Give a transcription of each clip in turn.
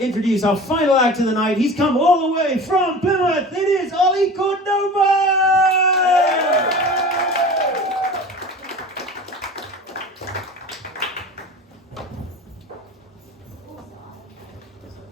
introduce our final act of the night. He's come all the way from Plymouth. It is Ollie Cordova!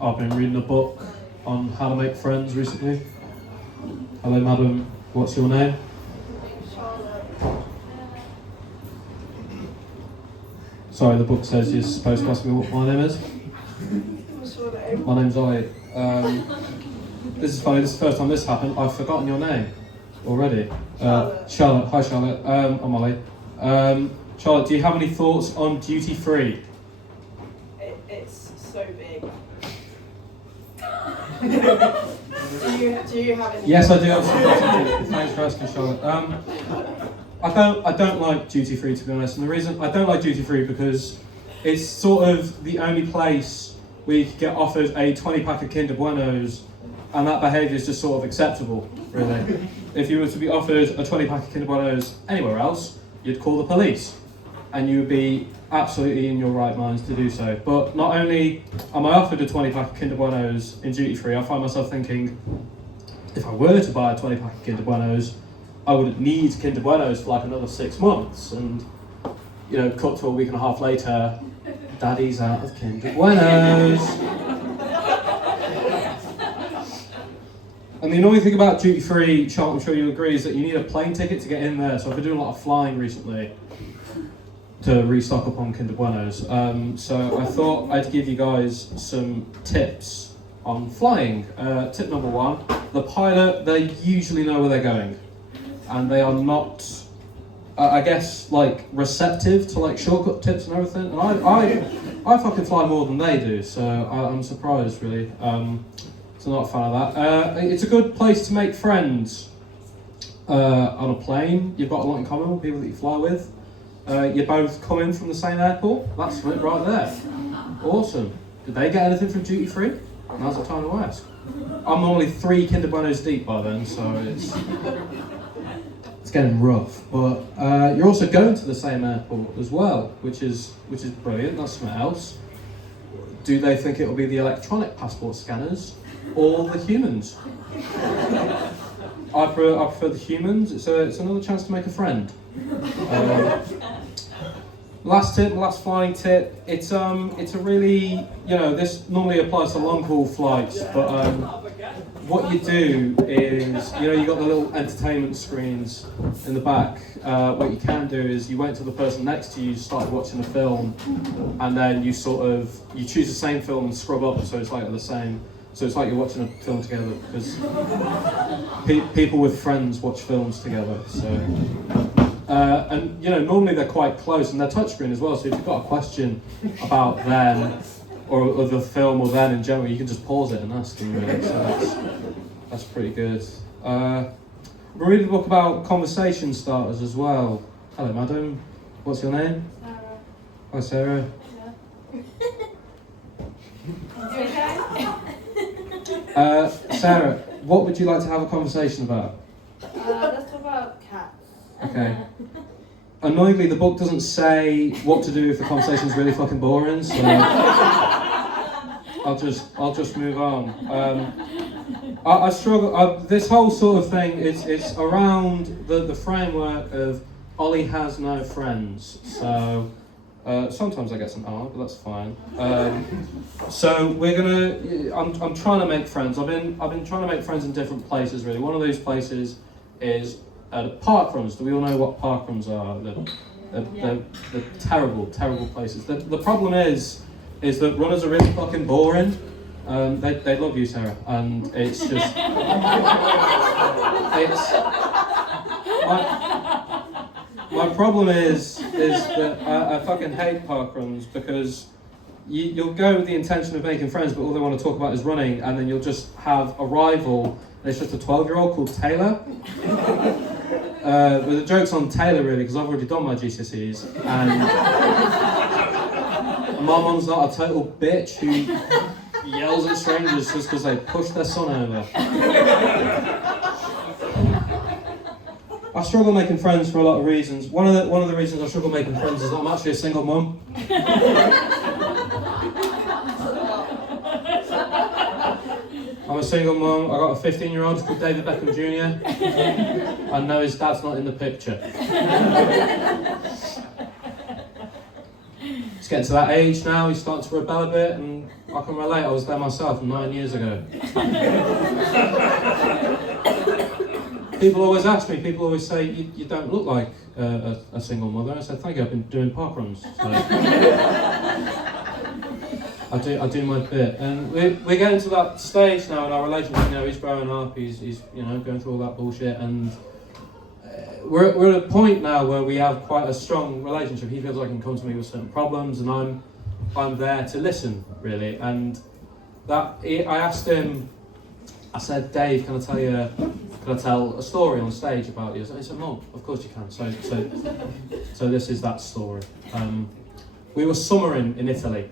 I've been reading a book on how to make friends recently. Hello, madam. What's your name? Sorry, the book says you're supposed to ask me what my name is. What's your name? My name's Ollie. This is funny, this is the first time this happened. I've forgotten your name already. Charlotte. Hi, Charlotte. I'm Ollie. Charlotte, do you have any thoughts on duty free? It's so big. do you have any? Yes, I do have some thoughts on duty free. Thanks for asking, Charlotte. I don't like duty free, to be honest, and the reason I don't like duty free because it's sort of the only place where you could get offered a 20-pack of Kinder Buenos, and that behaviour is just sort of acceptable, really. If you were to be offered a 20-pack of Kinder Buenos anywhere else, you'd call the police, and you would be absolutely in your right minds to do so. But not only am I offered a 20-pack of Kinder Buenos in duty free, I find myself thinking, if I were to buy a 20-pack of Kinder Buenos, I would need Kinder Buenos for like another 6 months, and cut to a week and a half later, Daddy's out of Kinder Buenos. And the annoying thing about duty free, Charlotte, I'm sure you'll agree, is that you need a plane ticket to get in there. So I've been doing a lot of flying recently to restock up on Kinder Buenos. So I thought I'd give you guys some tips on flying. Tip number one: the pilot, they usually know where they're going, and they are not, I guess, like receptive to like shortcut tips and everything. And I fucking fly more than they do, so I'm surprised really. So not a fan of that. It's a good place to make friends on a plane. You've got a lot in common with people that you fly with. You both come in from the same airport. That's it right there. Awesome. Did they get anything from duty free? Now's the time to ask. I'm normally 3 Kinder Buenos deep by then, so it's getting rough. But you're also going to the same airport as well, which is brilliant. That's something else. Do they think it will be the electronic passport scanners or the humans? I prefer the humans. It's another chance to make a friend. Last flying tip. It's a really, this normally applies to long haul flights, but what you do is, you got the little entertainment screens in the back. What you can do is you wait till the person next to you started watching a film, and then you choose the same film and scrub up so it's like the same. So it's like you're watching a film together, because people with friends watch films together. So, and normally they're quite close, and they're touchscreen as well. So if you've got a question about them or the film or them in general, you can just pause it and ask them. Really. So that's pretty good. We're reading a book about conversation starters as well. Hello, madam. What's your name? Sarah. Hi, Sarah. Sarah, what would you like to have a conversation about? Let's talk about cats. Okay. Annoyingly, the book doesn't say what to do if the conversation's really fucking boring, so I'll just move on. I struggle. This whole sort of thing is around the framework of Ollie has no friends. So sometimes I get some hard, but that's fine. So we're gonna. I'm trying to make friends. I've been trying to make friends in different places. Really, one of those places is park runs. Do we all know what park runs are? They're terrible places. The problem is that runners are really fucking boring. They love you, Sarah, and it's just my problem is that I fucking hate park runs, because you'll go with the intention of making friends, but all they want to talk about is running, and then you'll just have a rival. There's just a 12-year-old called Taylor. But the joke's on Taylor, really, because I've already done my GCSEs, and my mum's not a total bitch who yells at strangers just because they push their son over. I struggle making friends for a lot of reasons. One of the reasons I struggle making friends is that I'm actually a single mum. I'm a single mum. I got a 15-year-old called David Beckham Jr. I know his dad's not in the picture. He's getting to that age now, he's starting to rebel a bit, and I can relate, I was there myself 9 years ago. People always ask me, people always say, you don't look like a single mother. I said, thank you, I've been doing park runs. So I do my bit. And we're getting to that stage now in our relationship, he's growing up, he's going through all that bullshit, and we're at a point now where we have quite a strong relationship. He feels like he can come to me with certain problems, and I'm there to listen, really. And I asked him, I said, Dave, can I tell a story on stage about you? He said, Mum, of course you can. So this is that story. We were summering in Italy,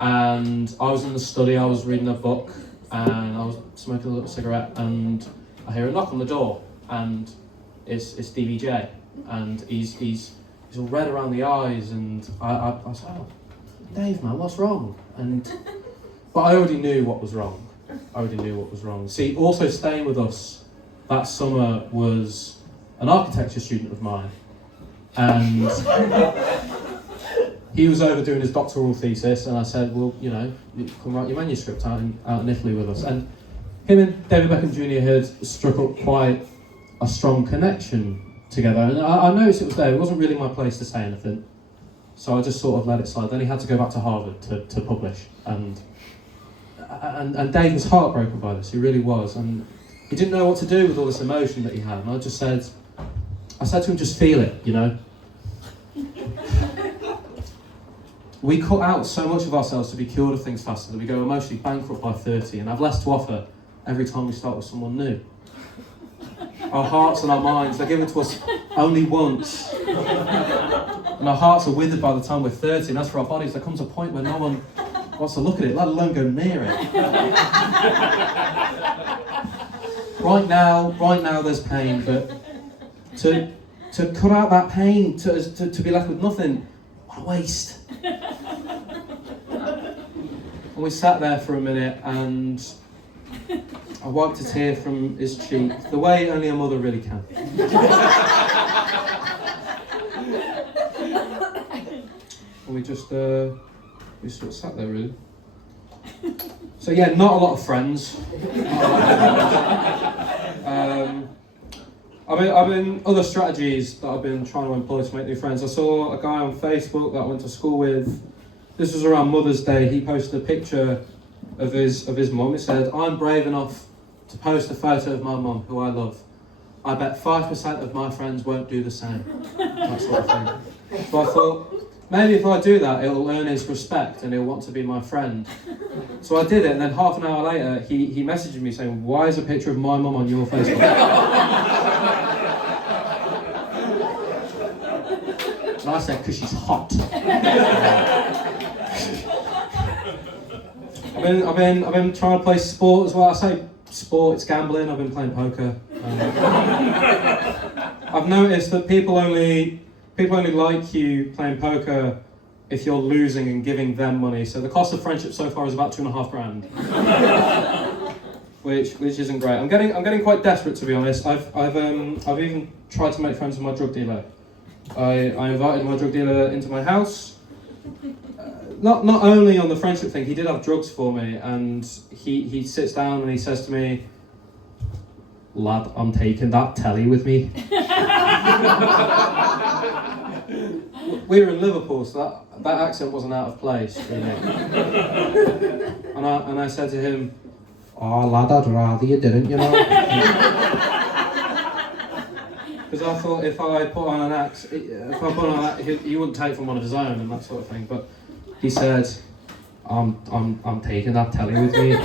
and I was in the study, I was reading a book, and I was smoking a little cigarette, and I hear a knock on the door, and it's DVJ, and he's all red around the eyes, and I said, oh, Dave, man, what's wrong? But I already knew what was wrong. See, also staying with us that summer was an architecture student of mine, and he was over doing his doctoral thesis, and I said, well, you come write your manuscript out in Italy with us. And him and David Beckham Jr. had struck up quite a strong connection together, and I noticed it was there. It wasn't really my place to say anything, so I just sort of let it slide. Then he had to go back to Harvard to publish, and Dave was heartbroken by this. He really was, and he didn't know what to do with all this emotion that he had. And I said to him, just feel it, We cut out so much of ourselves to be cured of things faster that we go emotionally bankrupt by 30 and have less to offer every time we start with someone new. Our hearts and our minds, they're given to us only once. And our hearts are withered by the time we're 30, and as for our bodies, there comes a point where no one wants to look at it, let alone go near it. Right now there's pain, but to cut out that pain, to be left with nothing, what a waste. And we sat there for a minute, and I wiped a tear from his cheek, the way only a mother really can. And we just sort of sat there, really. So yeah, not a lot of friends. I've been other strategies that I've been trying to employ to make new friends. I saw a guy on Facebook that I went to school with. This was around Mother's Day. He posted a picture of his mum. It said, "I'm brave enough to post a photo of my mum, who I love. I bet 5% of my friends won't do the same." That sort of thing. So I thought, maybe if I do that, it'll earn his respect and he'll want to be my friend. So I did it, and then half an hour later, he messaged me saying, "Why is a picture of my mum on your Facebook?" And I said, "Because she's hot." I've been trying to play sport as well. I say sport, it's gambling. I've been playing poker. I've noticed that people only like you playing poker if you're losing and giving them money. So the cost of friendship so far is about $2,500, which isn't great. I'm getting quite desperate, to be honest. I've even tried to make friends with my drug dealer. I invited my drug dealer into my house. Not only on the friendship thing, he did have drugs for me, and he sits down and he says to me, "Lad, I'm taking that telly with me." We were in Liverpool, so that accent wasn't out of place, really. And I said to him, "Oh lad, I'd rather you didn't, Because I thought if I put on an act, he wouldn't take from one of his own and that sort of thing. But he said, I'm taking that telly with me.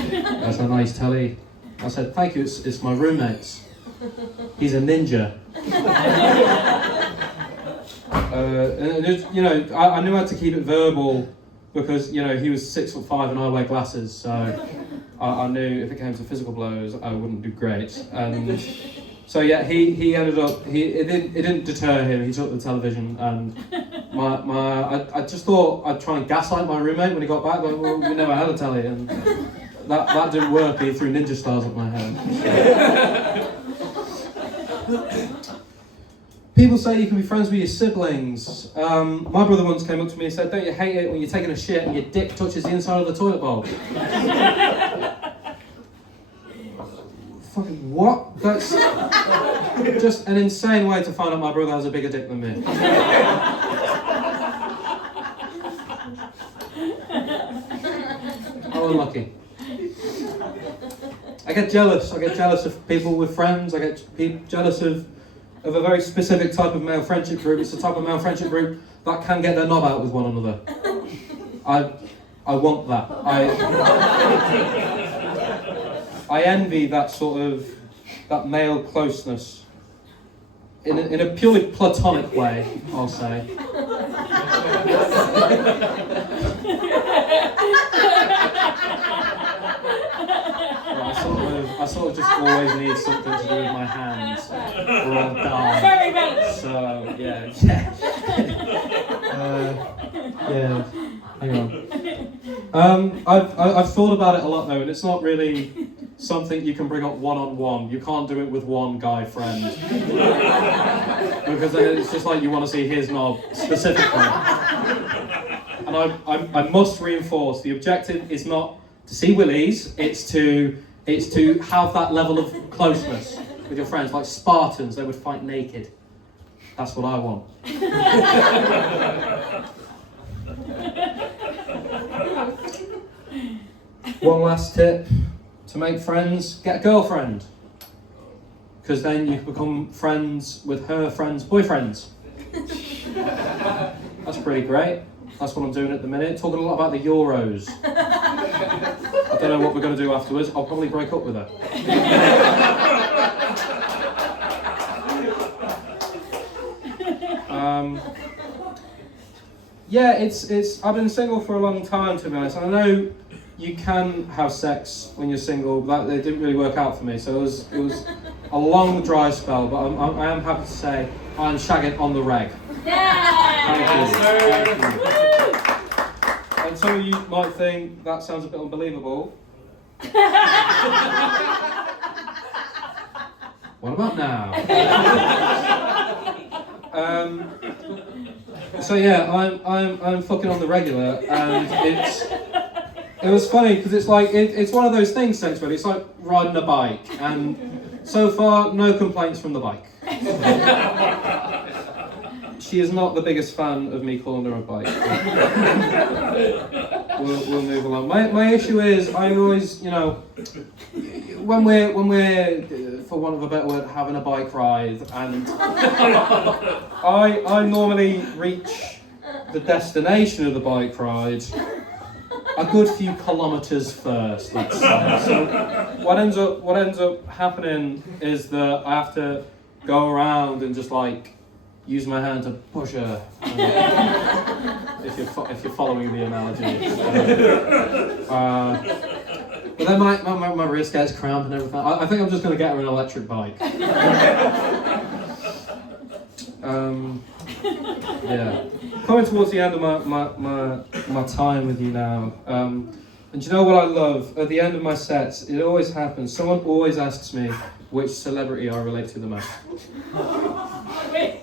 That's a nice telly." I said, "Thank you, it's my roommate's. He's a ninja." I knew I had to keep it verbal because, he was 6'5" and I wear glasses, so I knew if it came to physical blows, I wouldn't do great. And so yeah, he ended up, it didn't deter him. He took the television, and I just thought I'd try and gaslight my roommate when he got back. Like, well, we never had a telly, and that didn't work. He threw ninja stars at my head. People say you can be friends with your siblings. My brother once came up to me and said, "Don't you hate it when you're taking a shit and your dick touches the inside of the toilet bowl?" Fucking what? That's just an insane way to find out my brother has a bigger dick than me. How unlucky. I get jealous. I get jealous of people with friends. I get jealous of a very specific type of male friendship group. It's the type of male friendship group that can get their knob out with one another. I want that. I envy that sort of, that male closeness. In a purely platonic way, I'll say. I sort of just always need something to do with my hands, or I'll die. Very relevant. So yeah. Yeah. Hang on. I've thought about it a lot though, and it's not really something you can bring up one-on-one. You can't do it with one guy friend, because then it's just like you want to see his knob specifically. And I must reinforce, the objective is not to see willies, it's to have that level of closeness with your friends. Like Spartans, they would fight naked. That's what I want. One last tip to make friends: get a girlfriend, because then you can become friends with her friends' boyfriends. That's pretty great. That's what I'm doing at the minute. Talking a lot about the Euros. I don't know what we're going to do afterwards. I'll probably break up with her. Yeah, it's. I've been single for a long time, to be honest. And I know you can have sex when you're single, but it didn't really work out for me. So it was a long dry spell. But I am happy to say I'm shagging on the reg. Yeah. Thank you. And some of you might think that sounds a bit unbelievable. What about now? So yeah, I'm fucking on the regular, and it was funny because it's like it's one of those things, sex really. It's like riding a bike, and so far no complaints from the bike. She is not the biggest fan of me calling her a bike. We'll move along. My issue is I always, when we're for want of a better word, having a bike ride, and I normally reach the destination of the bike ride a good few kilometres first, let's say. So what ends up happening is that I have to go around and just like use my hand to push her. If you're following the analogy. But then my wrist gets cramped and everything. I think I'm just going to get her an electric bike. Yeah. Coming towards the end of my time with you now. And do you know what I love? At the end of my sets, it always happens. Someone always asks me which celebrity I relate to the most.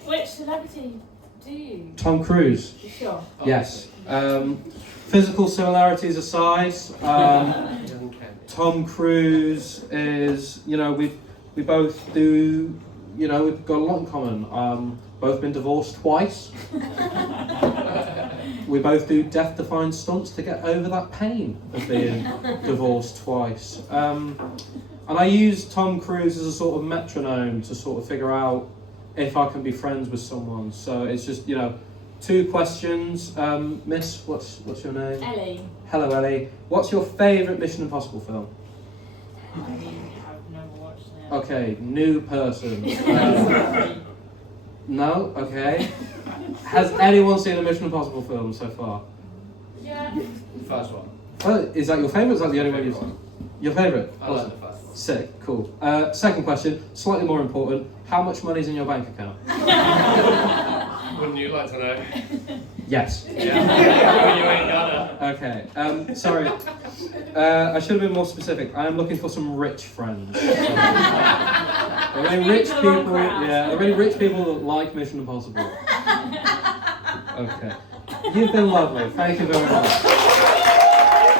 Which celebrity do you? Tom Cruise. You sure? Yes. Physical similarities aside, Tom Cruise is, we both do, we've got a lot in common. Both been divorced twice. We both do death-defying stunts to get over that pain of being divorced twice. And I use Tom Cruise as a sort of metronome to sort of figure out if I can be friends with someone. So it's just, 2 questions. Miss, what's your name? Ellie. Hello, Ellie. What's your favourite Mission Impossible film? I've never watched it. Okay, new person. No? Okay. Has anyone seen a Mission Impossible film so far? Yeah. First one. Oh, is that your favourite? Is that the only one you've seen? Your favourite? I like the first one. Sick, cool. Second question, slightly more important. How much money's in your bank account? Wouldn't you like to know? Yes. Yeah. You ain't gonna. Okay. Sorry. I should have been more specific. I am looking for some rich friends. There are really rich people. Yeah, there are really rich people that like Mission Impossible. Okay. You've been lovely. Thank you very much.